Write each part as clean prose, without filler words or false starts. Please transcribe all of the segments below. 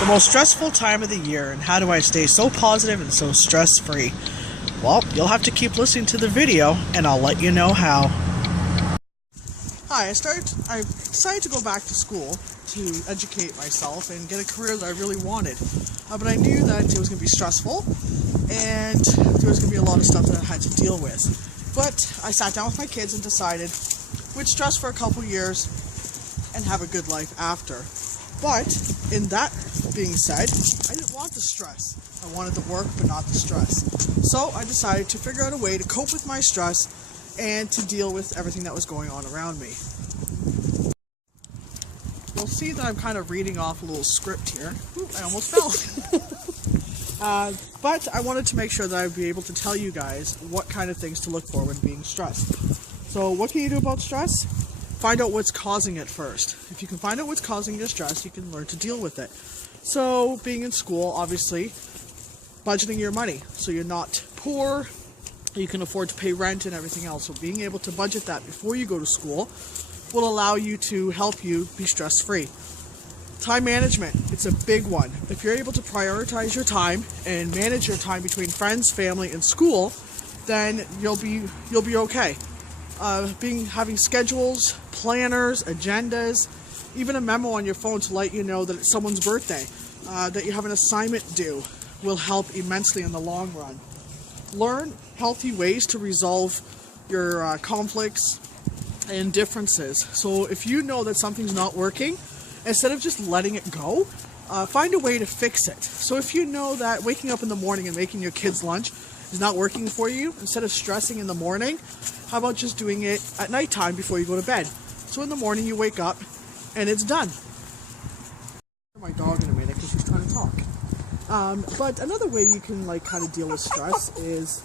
The most stressful time of the year, and how do I stay so positive and so stress-free? Well, you'll have to keep listening to the video, and I'll let you know how. Hi, I decided to go back to school to educate myself and get a career that I really wanted. But I knew that it was going to be stressful, and there was going to be a lot of stuff that I had to deal with. But I sat down with my kids and decided we'd stress for a couple years and have a good life after. But in that being said, I didn't want the stress. I wanted the work, but not the stress. So I decided to figure out a way to cope with my stress and to deal with everything that was going on around me. You'll see that I'm kind of reading off a little script here. Ooh, I almost fell. But I wanted to make sure that I'd be able to tell you guys what kind of things to look for when being stressed. So what can you do about stress? Find out what's causing it first. If you can find out what's causing your stress, you can learn to deal with it. So being in school, obviously, budgeting your money so you're not poor, you can afford to pay rent and everything else. So being able to budget that before you go to school will allow you to help you be stress-free. Time management, it's a big one. If you're able to prioritize your time and manage your time between friends, family, and school, then you'll be okay. Having schedules, planners, agendas, even a memo on your phone to let you know that it's someone's birthday, that you have an assignment due, will help immensely in the long run. Learn healthy ways to resolve your conflicts and differences. So if you know that something's not working, instead of just letting it go, find a way to fix it. So if you know that waking up in the morning and making your kids lunch is not working for you, instead of stressing in the morning, how about just doing it at nighttime before you go to bed? So in the morning you wake up and it's done. My dog in a minute because she's trying to talk. But another way you can kind of deal with stress is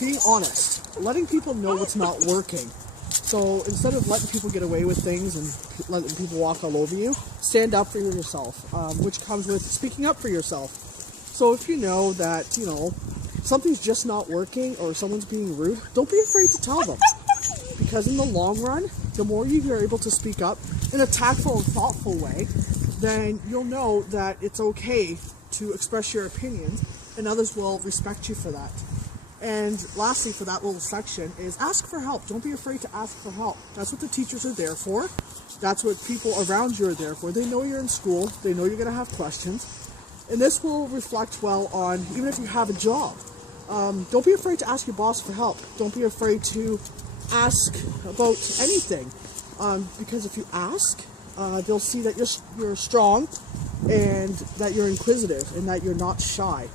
being honest, letting people know what's not working. So instead of letting people get away with things and letting people walk all over you, stand up for yourself, which comes with speaking up for yourself. So if you know that, something's just not working or someone's being rude, don't be afraid to tell them. Because in the long run, the more you are able to speak up in a tactful and thoughtful way, then you'll know that it's okay to express your opinions and others will respect you for that. And lastly, for that little section, is ask for help. Don't be afraid to ask for help. That's what the teachers are there for. That's what people around you are there for. They know you're in school. They know you're going to have questions. And this will reflect well on, even if you have a job. Don't be afraid to ask your boss for help. Don't be afraid to ask about anything. Because if you ask, they'll see that you're strong and that you're inquisitive and that you're not shy.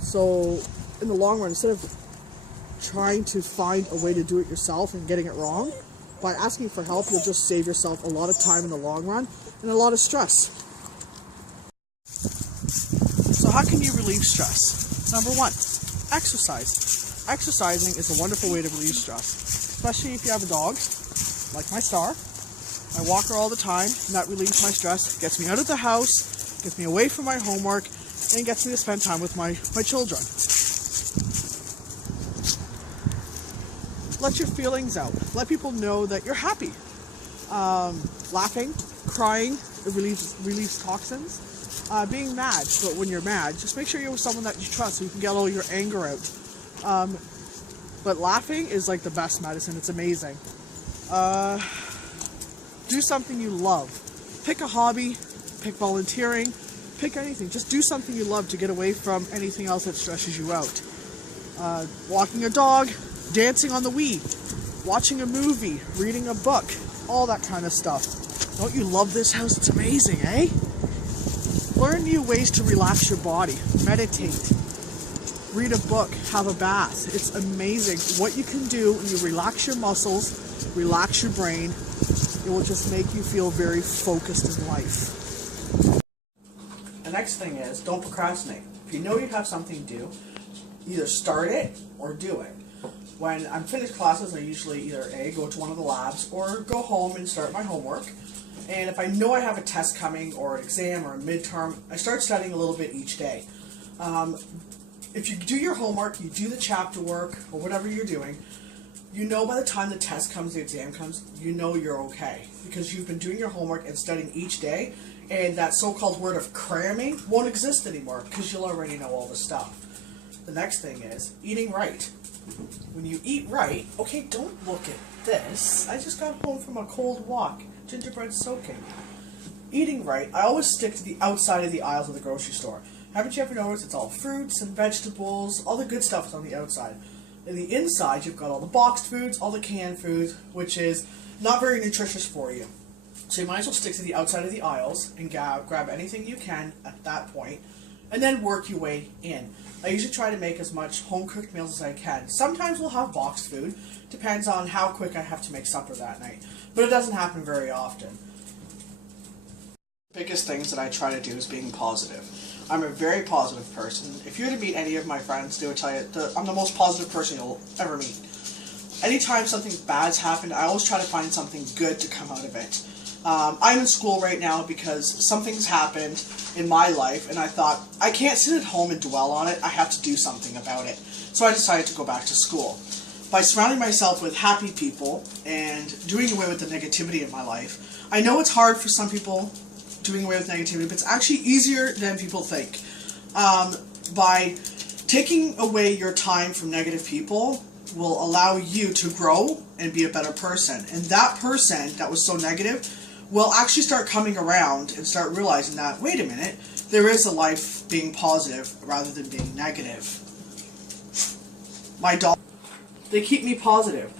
So in the long run, instead of trying to find a way to do it yourself and getting it wrong, by asking for help, you'll just save yourself a lot of time in the long run and a lot of stress. So how can you relieve stress? Number one, exercise. Exercising is a wonderful way to relieve stress, especially if you have a dog, like my Star. I walk her all the time, and that relieves my stress, gets me out of the house, gets me away from my homework, and gets me to spend time with my children. Let your feelings out. Let people know that you're happy. Laughing, crying, it relieves toxins. Being mad, but when you're mad, just make sure you're with someone that you trust so you can get all your anger out. But laughing is like the best medicine. It's amazing. Do something you love. Pick a hobby, pick volunteering, pick anything. Just do something you love to get away from anything else that stresses you out. Walking a dog, dancing on the Wii, watching a movie, reading a book, all that kind of stuff. Don't you love this house? It's amazing, eh? Learn new ways to relax your body. Meditate. Read a book. Have a bath. It's amazing what you can do when you relax your muscles, relax your brain. It will just make you feel very focused in life. The next thing is, don't procrastinate. If you know you have something to do, either start it or do it. When I'm finished classes, I usually either go to one of the labs or go home and start my homework. And if I know I have a test coming or an exam or a midterm, I start studying a little bit each day. If you do your homework, you do the chapter work or whatever you're doing, you know by the time the test comes, the exam comes, you know you're okay. Because you've been doing your homework and studying each day, And that so-called word of cramming won't exist anymore because you'll already know all the stuff. The next thing is eating right. When you eat right, okay, don't look at this. I just got home from a cold walk, gingerbread soaking. Eating right, I always stick to the outside of the aisles of the grocery store. Haven't you ever noticed it's all fruits and vegetables, all the good stuff is on the outside. And the inside, you've got all the boxed foods, all the canned foods, which is not very nutritious for you. So you might as well stick to the outside of the aisles and grab anything you can at that point, and then work your way in. I usually try to make as much home-cooked meals as I can. Sometimes we'll have boxed food, depends on how quick I have to make supper that night, but it doesn't happen very often. Biggest things that I try to do is being positive. I'm a very positive person. If you were to meet any of my friends, they would tell you that I'm the most positive person you'll ever meet. Anytime something bad's happened, I always try to find something good to come out of it. I'm in school right now because something's happened in my life, and I thought, I can't sit at home and dwell on it, I have to do something about it. So I decided to go back to school. By surrounding myself with happy people and doing away with the negativity in my life, I know it's hard for some people doing away with negativity, but it's actually easier than people think. By taking away your time from negative people will allow you to grow and be a better person. And that person that was so negative will actually start coming around and start realizing that, wait a minute, there is a life being positive rather than being negative. My dogs, they keep me positive.